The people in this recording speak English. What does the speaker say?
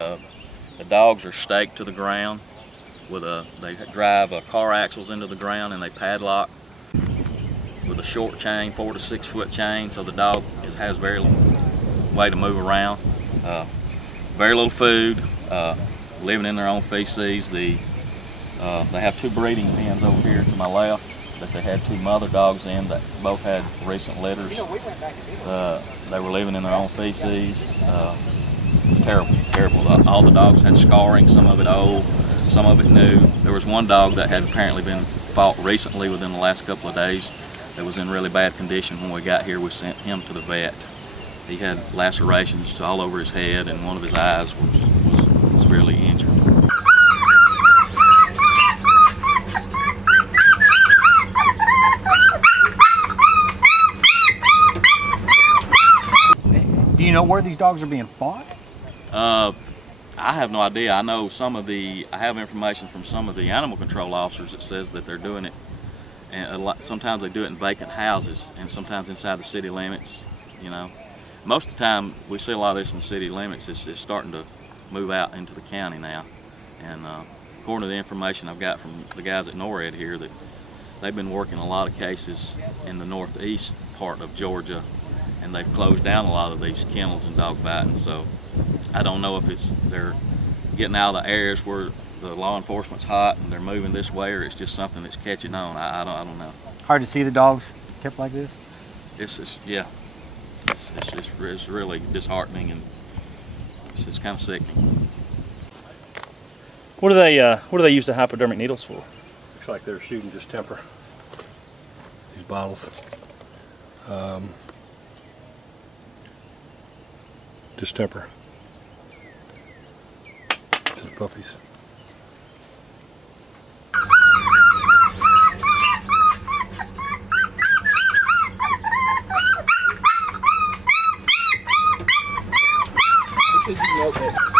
The dogs are staked to the ground with they drive car axles into the ground and they padlock with a short chain, 4 to 6 foot chain, so the dog has very little way to move around. Very little food, living in their own feces. They have 2 breeding pens over here to my left that they had 2 mother dogs in that both had recent litters. They were living in their own feces. Terrible, terrible. All the dogs had scarring, some of it old, some of it new. There was one dog that had apparently been fought recently within the last couple of days that was in really bad condition. When we got here, we sent him to the vet. He had lacerations all over his head and one of his eyes was severely injured. Do you know where these dogs are being fought? I have no idea. I know I have information from some of the animal control officers that says that they're doing it, and sometimes they do it in vacant houses and sometimes inside the city limits, you know. Most of the time we see a lot of this in the city limits. It's starting to move out into the county now, and according to the information I've got from the guys at NORAD here, that they've been working a lot of cases in the northeast part of Georgia, and they've closed down a lot of these kennels and dog fighting. So I don't know if they're getting out of the areas where the law enforcement's hot and they're moving this way, or it's just something that's catching on. I don't know. Hard to see the dogs kept like this? Yeah. It's really disheartening, and it's kind of sickening. What do they use the hypodermic needles for? Looks like they're shooting distemper. These bottles. Distemper to the puppies. Did you know that